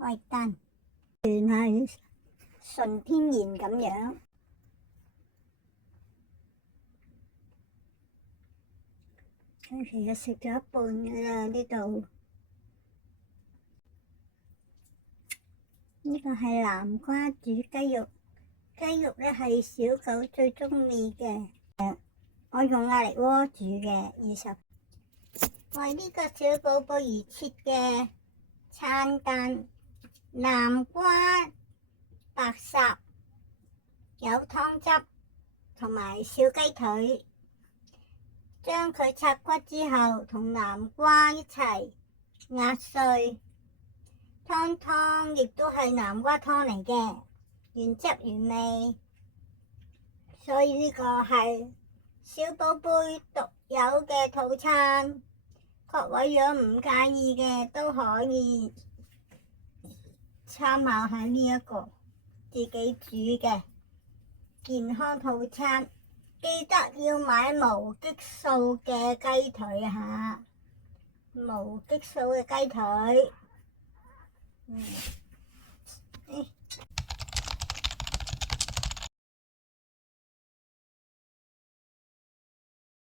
開燈，全係純天然咁樣。咁其實食咗一半㗎啦，呢度。呢個係南瓜煮雞肉，雞肉咧係小狗最中意嘅。我用壓力鍋煮嘅20，為呢個小寶寶而設嘅餐單：南瓜白烚，有湯汁同埋小雞腿。將佢拆骨之後，同南瓜一齊壓碎。湯亦都係南瓜湯嚟嘅，原汁原味。所以呢個係小寶貝獨有嘅套餐。各位如果唔介意嘅，都可以參考下呢一個自己煮嘅健康套餐。記得要買無激素嘅雞腿嚇，無激素嘅雞腿。